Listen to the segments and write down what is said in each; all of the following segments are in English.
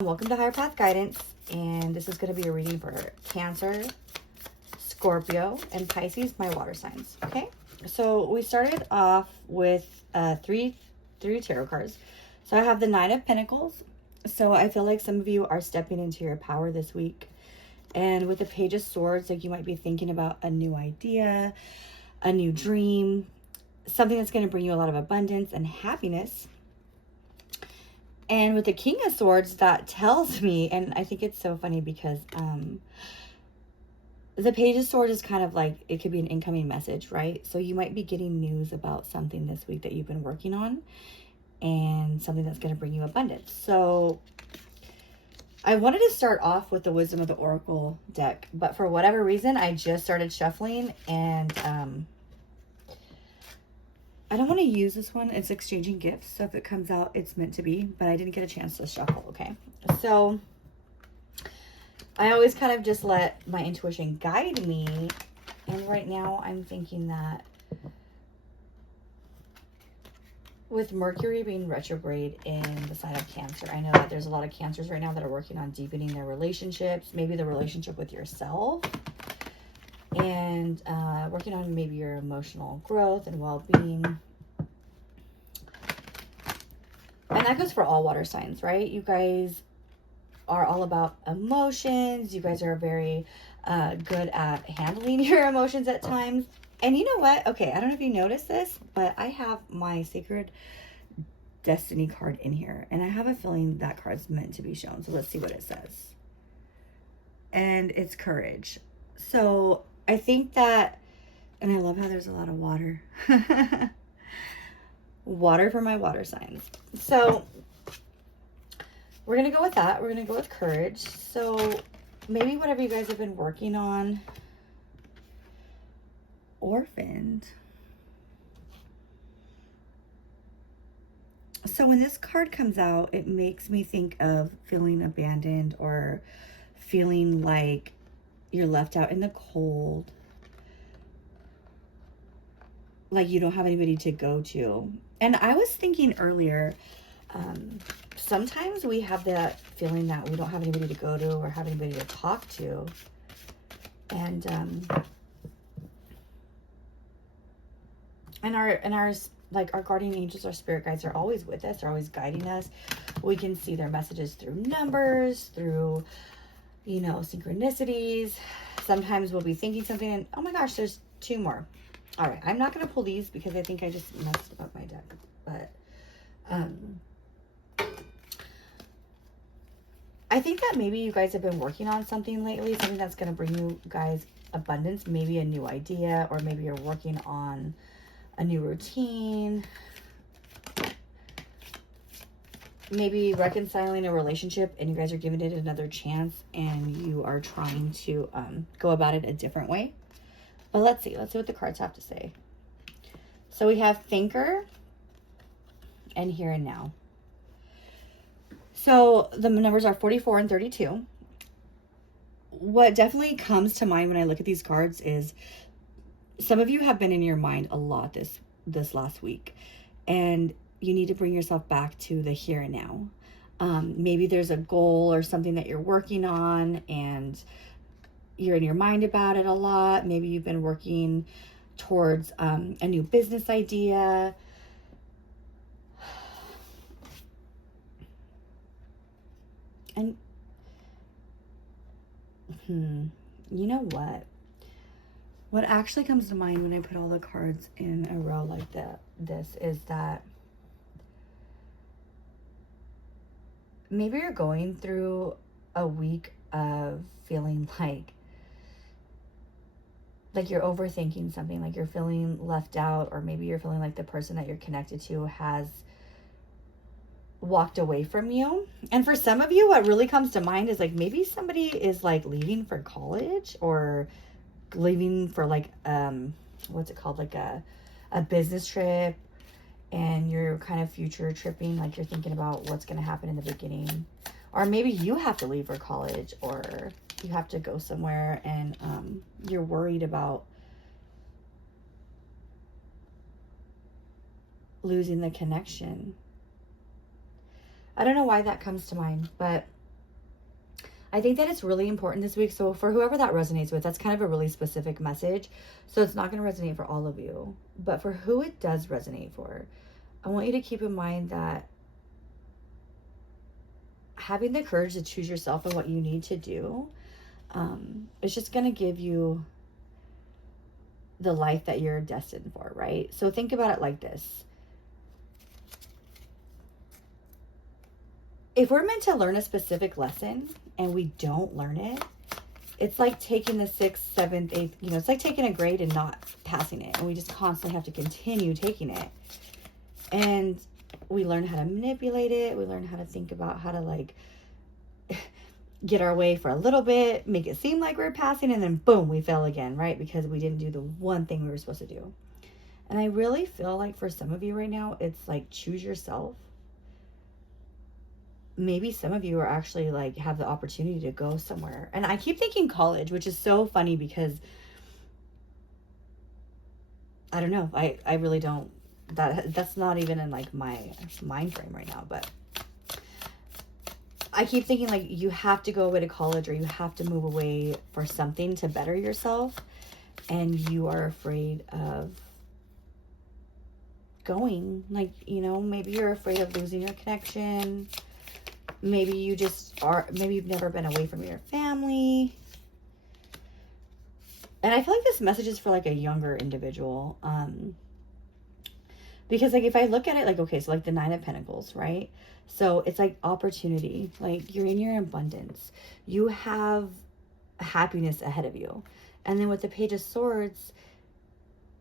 Welcome to Higher Path Guidance, and this is going to be a reading for Cancer, Scorpio, and Pisces, my water signs. Okay, so we started off with three tarot cards. So I have the Nine of Pentacles. So I feel like some of you are stepping into your power this week. And with the Page of Swords, like you might be thinking about a new idea, a new dream, something that's going to bring you a lot of abundance and happiness. And with the King of Swords, that tells me, and I think it's so funny because the Page of Swords is kind of like, it could be an incoming message, right? So you might be getting news about something this week that you've been working on and something that's going to bring you abundance. So I wanted to start off with the Wisdom of the Oracle deck, but for whatever reason, I just started shuffling and I don't want to use this one. It's exchanging gifts. So if it comes out, it's meant to be, but I didn't get a chance to shuffle. Okay. So I always kind of just let my intuition guide me. And right now I'm thinking that with Mercury being retrograde in the sign of Cancer, I know that there's a lot of Cancers right now that are working on deepening their relationships, maybe the relationship with yourself, and working on maybe your emotional growth and well-being. And that goes for all water signs, right? You guys are all about emotions. You guys are very good at handling your emotions at times. And you know what? Okay, I don't know if you noticed this, but I have my Sacred Destiny card in here. And I have a feeling that card's meant to be shown. So let's see what it says. And it's courage. So I think that, and I love how there's a lot of water. Water for my water signs. So we're going to go with that. We're going to go with courage. So maybe whatever you guys have been working on, orphaned. So when this card comes out, it makes me think of feeling abandoned or feeling like you're left out in the cold, like you don't have anybody to go to. And I was thinking earlier, sometimes we have that feeling that we don't have anybody to go to or have anybody to talk to. And our like our guardian angels, our spirit guides are always with us. They're always guiding us. We can see their messages through numbers, through, you know, synchronicities. Sometimes we'll be thinking something and, oh my gosh, there's two more. All right, I'm not going to pull these because I think I just messed up my deck. But I think that maybe you guys have been working on something lately, something that's going to bring you guys abundance, maybe a new idea, or maybe you're working on a new routine, maybe reconciling a relationship and you guys are giving it another chance and you are trying to go about it a different way. But let's see what the cards have to say. So we have Thinker and Here and Now. So the numbers are 44 and 32. What definitely comes to mind when I look at these cards is some of you have been in your mind a lot this last week, and you need to bring yourself back to the here and now. Maybe there's a goal or something that you're working on and you're in your mind about it a lot. Maybe you've been working towards a new business idea. And you know what? What actually comes to mind when I put all the cards in a row like this is that maybe you're going through a week of feeling like you're overthinking something, like you're feeling left out, or maybe you're feeling like the person that you're connected to has walked away from you. And for some of you, what really comes to mind is like maybe somebody is like leaving for college or leaving for like what's it called, like a business trip, and you're kind of future tripping, like you're thinking about what's going to happen in the beginning. Or maybe you have to leave for college, or you have to go somewhere and you're worried about losing the connection. I don't know why that comes to mind, but I think that it's really important this week. So for whoever that resonates with, that's kind of a really specific message. So it's not going to resonate for all of you. But for who it does resonate for, I want you to keep in mind that having the courage to choose yourself and what you need to do, is just going to give you the life that you're destined for, right? So think about it like this. If we're meant to learn a specific lesson and we don't learn it, it's like taking the 6th, 7th, 8th, it's like taking a grade and not passing it. And we just constantly have to continue taking it. And we learn how to manipulate it. We learn how to think about how to like get our way for a little bit, make it seem like we're passing, and then boom, we fail again, right? Because we didn't do the one thing we were supposed to do. And I really feel like for some of you right now, it's like choose yourself. Maybe some of you are actually like have the opportunity to go somewhere. And I keep thinking college, which is so funny because I don't know. I really don't, that's not even in like my mind frame right now, but I keep thinking like you have to go away to college or you have to move away for something to better yourself. And you are afraid of going, like, maybe you're afraid of losing your connection. Maybe you just are, maybe you've never been away from your family. And I feel like this message is for like a younger individual. Because like if I look at it like, okay, so like the 9 of Pentacles, right? So it's like opportunity, like you're in your abundance. You have happiness ahead of you. And then with the Page of Swords,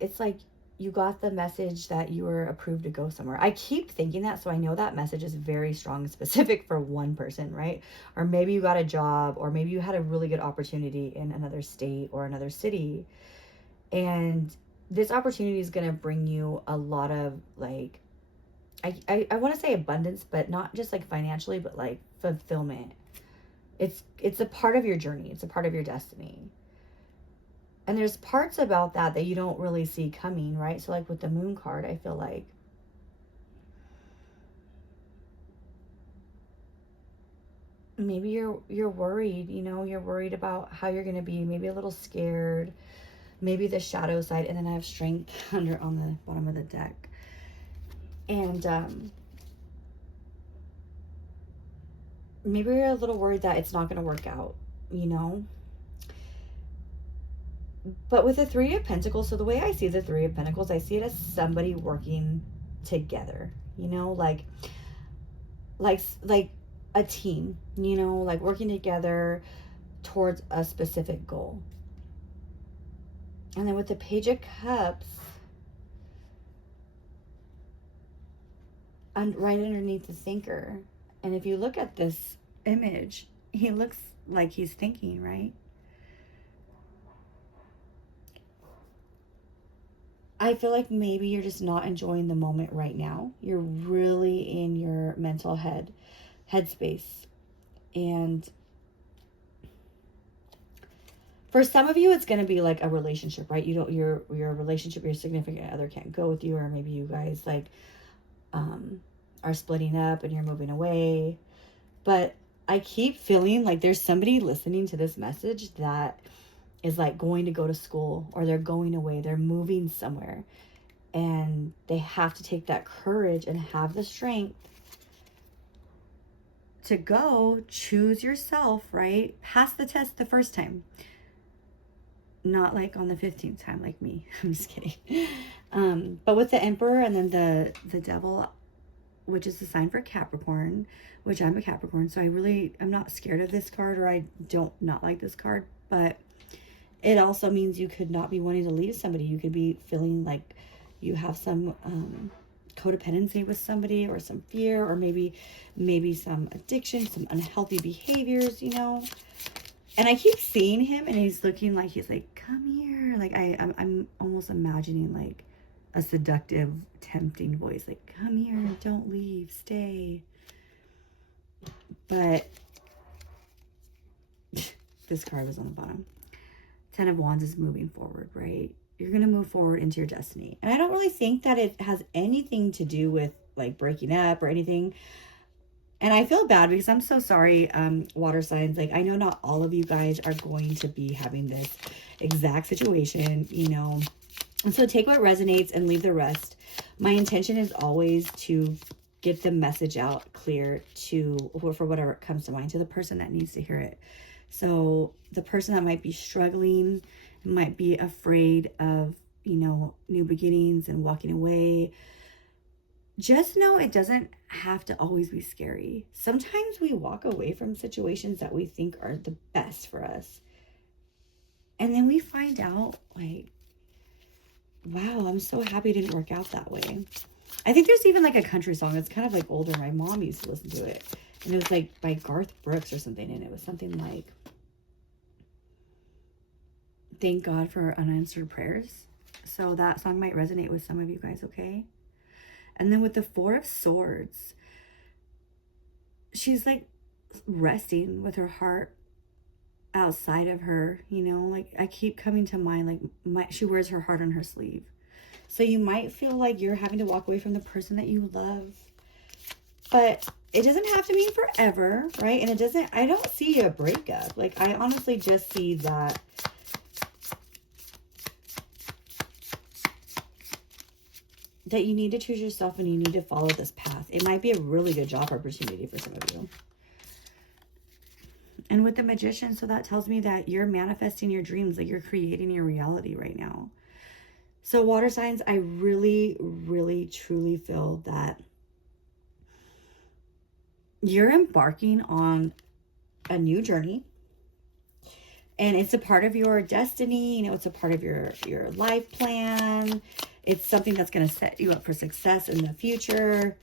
it's like you got the message that you were approved to go somewhere. I keep thinking that, so I know that message is very strong and specific for one person, right? Or maybe you got a job, or maybe you had a really good opportunity in another state or another city. And this opportunity is going to bring you a lot of like, I want to say abundance, but not just like financially, but like fulfillment. It's a part of your journey. It's a part of your destiny. And there's parts about that you don't really see coming, right? So like with the Moon card, I feel like maybe you're worried, you're worried about how you're going to be, maybe a little scared, maybe the shadow side. And then I have Strength on the bottom of the deck. And maybe you're a little worried that it's not going to work out, But with the 3 of Pentacles, so the way I see the 3 of Pentacles, I see it as somebody working together, like a team, like working together towards a specific goal. And then with the Page of Cups, right underneath the thinker. And if you look at this image, he looks like he's thinking, right? I feel like maybe you're just not enjoying the moment right now. You're really in your mental headspace. And for some of you, it's going to be like a relationship, right? Your relationship, your significant other can't go with you, or maybe you guys like are splitting up and you're moving away. But I keep feeling like there's somebody listening to this message that is like going to go to school, or they're going away, they're moving somewhere, and they have to take that courage and have the strength to go choose yourself, right? Pass the test the first time, not like on the 15th time like me. I'm just kidding. But with the Emperor and then the Devil, which is the sign for Capricorn, which I'm a Capricorn, so I'm not scared of this card, or I don't not like this card. But it also means you could not be wanting to leave somebody. You could be feeling like you have some codependency with somebody, or some fear, or maybe some addiction, some unhealthy behaviors, And I keep seeing him, and he's looking like he's like, come here. Like I'm almost imagining like a seductive, tempting voice, like, come here, don't leave, stay. But this card was on the bottom. 10 of Wands is moving forward, right? You're going to move forward into your destiny. And I don't really think that it has anything to do with like breaking up or anything. And I feel bad because I'm so sorry, water signs. Like, I know not all of you guys are going to be having this exact situation, you know. And so take what resonates and leave the rest. My intention is always to get the message out clear to, or for whatever comes to mind, to the person that needs to hear it. So the person that might be struggling, might be afraid of, you know, new beginnings and walking away, just know it doesn't have to always be scary. Sometimes we walk away from situations that we think are the best for us. And then we find out, like, wow, I'm so happy it didn't work out that way. I think there's even like a country song that's kind of like older. My mom used to listen to it. And it was like by Garth Brooks or something. And it was something like, thank God for unanswered prayers. So that song might resonate with some of you guys, okay? And then with the Four of Swords, she's like resting with her heart outside of her, you know, like I keep coming to mind, like she wears her heart on her sleeve. So you might feel like you're having to walk away from the person that you love, but it doesn't have to mean forever, right? And it doesn't, I don't see a breakup. Like, I honestly just see that you need to choose yourself and you need to follow this path. It might be a really good job opportunity for some of you. And with the Magician, so that tells me that you're manifesting your dreams, like you're creating your reality right now. So water signs, I really, really, truly feel that you're embarking on a new journey. And it's a part of your destiny, you know, it's a part of your life plan. It's something that's going to set you up for success in the future.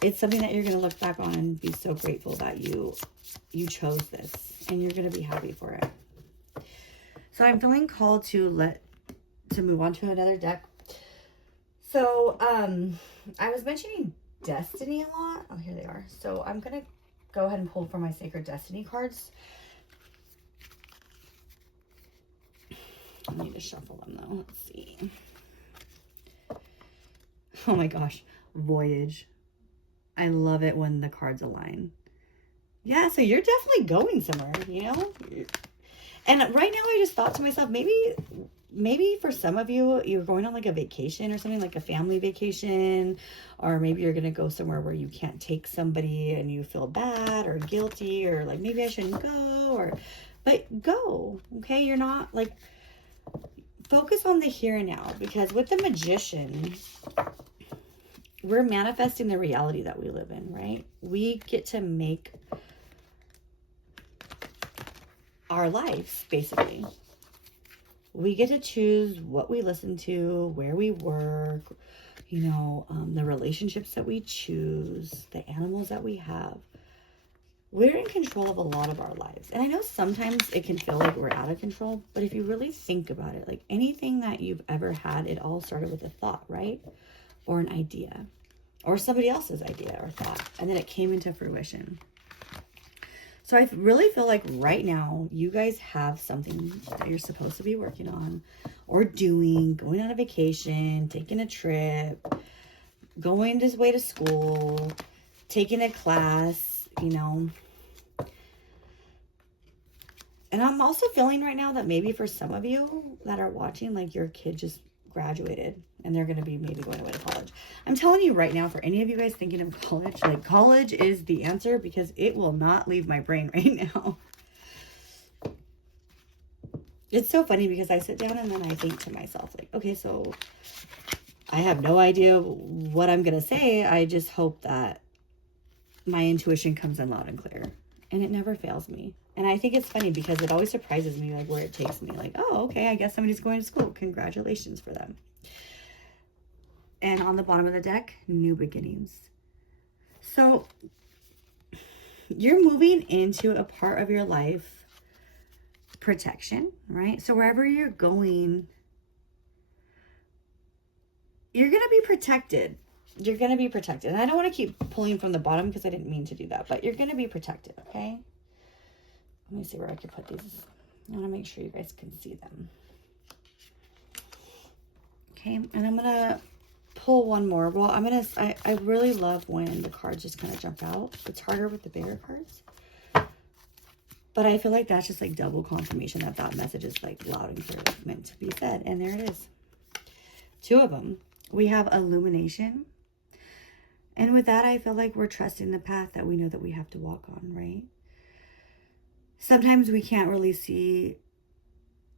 It's something that you're going to look back on and be so grateful that you chose this, and you're going to be happy for it. So I'm feeling called to move on to another deck. So I was mentioning destiny a lot. Oh, here they are. So I'm going to go ahead and pull for my Sacred Destiny cards. I need to shuffle them though. Let's see. Oh my gosh. Voyage. I love it when the cards align. Yeah, so you're definitely going somewhere, you know? And right now I just thought to myself, maybe for some of you, you're going on like a vacation or something, like a family vacation, or maybe you're going to go somewhere where you can't take somebody and you feel bad or guilty, or like, maybe I shouldn't go, but go, okay? You're not like, focus on the here and now, because with the Magician, we're manifesting the reality that we live in, right? We get to make our life, basically. We get to choose what we listen to, where we work, you know, the relationships that we choose, the animals that we have. We're in control of a lot of our lives. And I know sometimes it can feel like we're out of control, but if you really think about it, like anything that you've ever had, it all started with a thought, right? Or an idea, or somebody else's idea or thought, and then it came into fruition. So I really feel like right now you guys have something that you're supposed to be working on or doing, going on a vacation, taking a trip, going this way to school, taking a class, you know. And I'm also feeling right now that maybe for some of you that are watching, like your kid just graduated and they're going to be maybe going away to college. I'm telling you right now, for any of you guys thinking of college, like college is the answer, because it will not leave my brain right now. It's so funny because I sit down and then I think to myself, like, okay, so I have no idea what I'm going to say. I just hope that my intuition comes in loud and clear, and it never fails me. And I think it's funny because it always surprises me, like where it takes me. Like, oh, okay, I guess somebody's going to school. Congratulations for them. And on the bottom of the deck, new beginnings. So you're moving into a part of your life, protection, right? So wherever you're going, you're going to be protected. You're going to be protected. And I don't want to keep pulling from the bottom because I didn't mean to do that, but you're going to be protected, okay? Let me see where I can put these. I want to make sure you guys can see them. Okay, and I'm going to pull one more. Well, I really love when the cards just kind of jump out. It's harder with the bigger cards. But I feel like that's just like double confirmation that that message is like loud and clear, meant to be said. And there it is. 2 of them. We have illumination. And with that, I feel like we're trusting the path that we know that we have to walk on, right? Sometimes we can't really see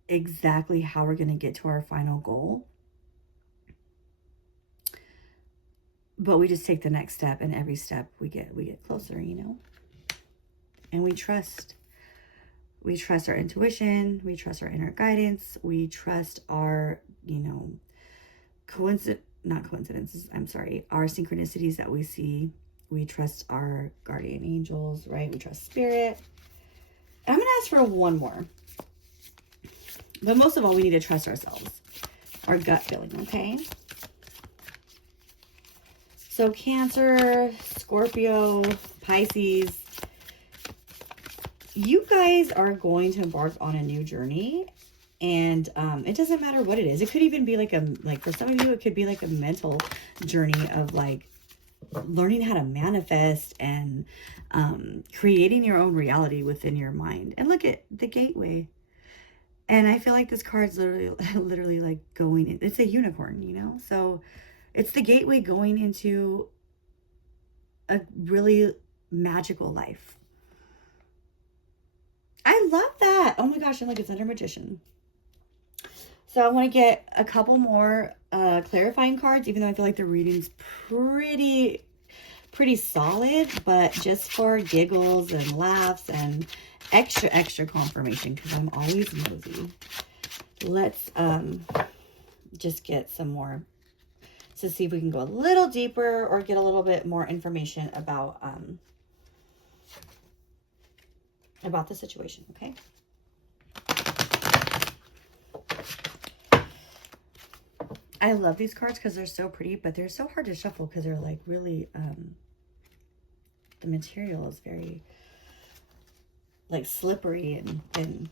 exactly how we're going to get to our final goal. But we just take the next step, and every step we get closer, you know? And we trust. We trust our intuition. We trust our inner guidance. We trust our, you know, not coincidences, I'm sorry, our synchronicities that we see. We trust our guardian angels, right? We trust spirit. And I'm going to ask for one more. But most of all, we need to trust ourselves, our gut feeling, okay? So Cancer, Scorpio, Pisces, you guys are going to embark on a new journey. And it doesn't matter what it is. It could even be like for some of you, it could be like a mental journey of like learning how to manifest and creating your own reality within your mind. And look at the gateway. And I feel like this card's literally like going in. It's a unicorn, you know? So it's the gateway going into a really magical life. I love that. Oh my gosh, and look, it's under Magician. So I want to get a couple more clarifying cards, even though I feel like the reading's pretty solid, but just for giggles and laughs and extra confirmation, because I'm always nosy. Let's just get some more to see if we can go a little deeper or get a little bit more information about the situation, okay? I love these cards because they're so pretty, but they're so hard to shuffle because they're like really, the material is very like slippery and thin.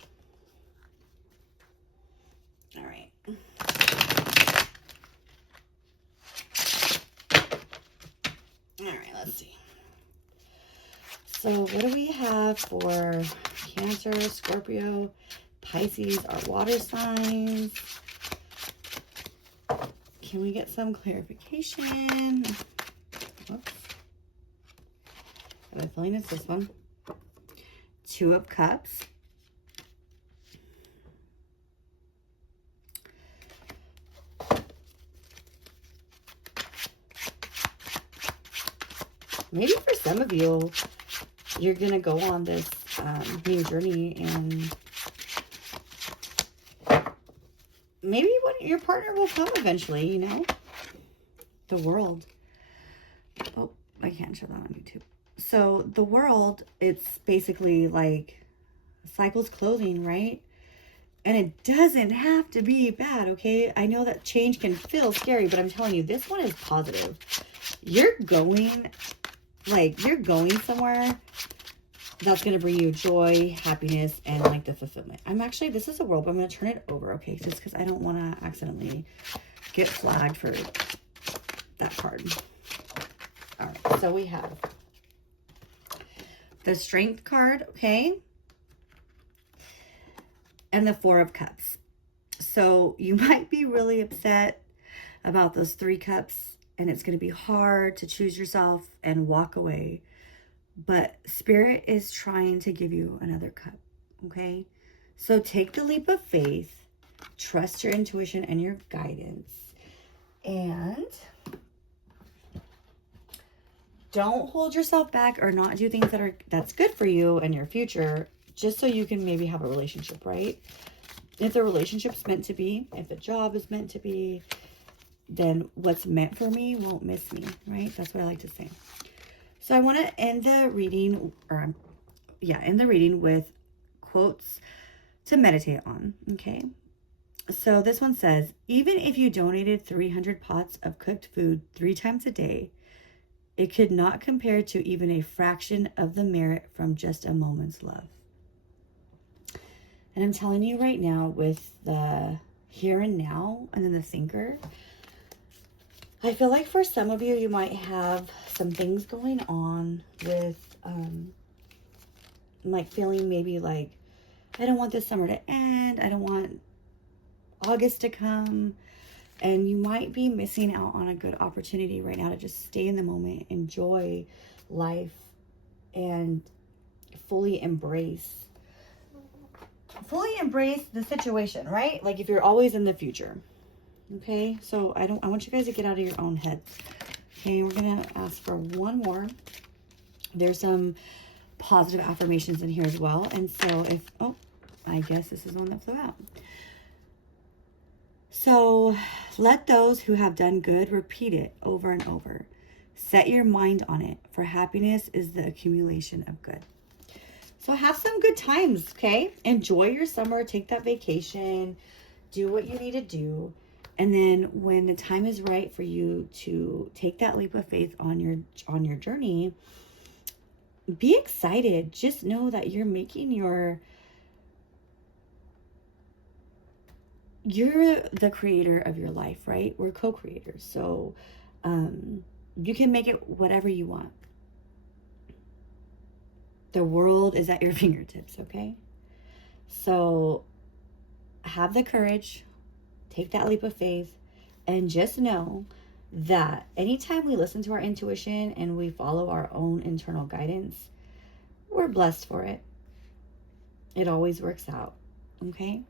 All right. All right, let's see. So what do we have for Cancer, Scorpio, Pisces, our water signs? Can we get some clarification? Whoops. I have a feeling it's this one. 2 of Cups. Maybe for some of you, you're going to go on this new journey, and maybe your partner will come eventually, you know? The World. Oh, I can't show that on YouTube. So the World, it's basically like cycles closing, right? And it doesn't have to be bad, okay? I know that change can feel scary, but I'm telling you, this one is positive. You're going somewhere that's going to bring you joy, happiness, and like the fulfillment. This is a World, but I'm going to turn it over, okay? Just because I don't want to accidentally get flagged for that card. All right, so we have the Strength card, okay? And the 4 of Cups. So you might be really upset about those 3 cups, and it's going to be hard to choose yourself and walk away. But Spirit is trying to give you another cup, okay? So take the leap of faith, trust your intuition and your guidance, and don't hold yourself back or not do things that's good for you and your future, just so you can maybe have a relationship, right? If the relationship's meant to be, if the job is meant to be, then what's meant for me won't miss me, right? That's what I like to say. So I want to end the reading, with quotes to meditate on, okay? So this one says, even if you donated 300 pots of cooked food 3 times a day, it could not compare to even a fraction of the merit from just a moment's love. And I'm telling you right now, with the here and now and then the thinker, I feel like for some of you, you might have some things going on with, like feeling maybe like, I don't want this summer to end. I don't want August to come. And you might be missing out on a good opportunity right now to just stay in the moment, enjoy life, and fully embrace the situation, right? Like if you're always in the future. Okay, so I want you guys to get out of your own heads. Okay, we're gonna ask for one more. There's some positive affirmations in here as well. And so if, oh, I guess this is one that flew out. So let those who have done good repeat it over and over. Set your mind on it, for happiness is the accumulation of good. So have some good times, okay? Enjoy your summer, take that vacation, do what you need to do. And then when the time is right for you to take that leap of faith on your journey, be excited. Just know that you're making you're the creator of your life, right? We're co-creators. So you can make it whatever you want. The world is at your fingertips, okay? So have the courage, take that leap of faith, and just know that anytime we listen to our intuition and we follow our own internal guidance, we're blessed for it. It always works out, okay?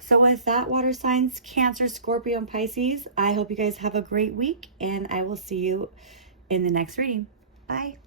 So with that, water signs, Cancer, Scorpio, and Pisces, I hope you guys have a great week, and I will see you in the next reading. Bye.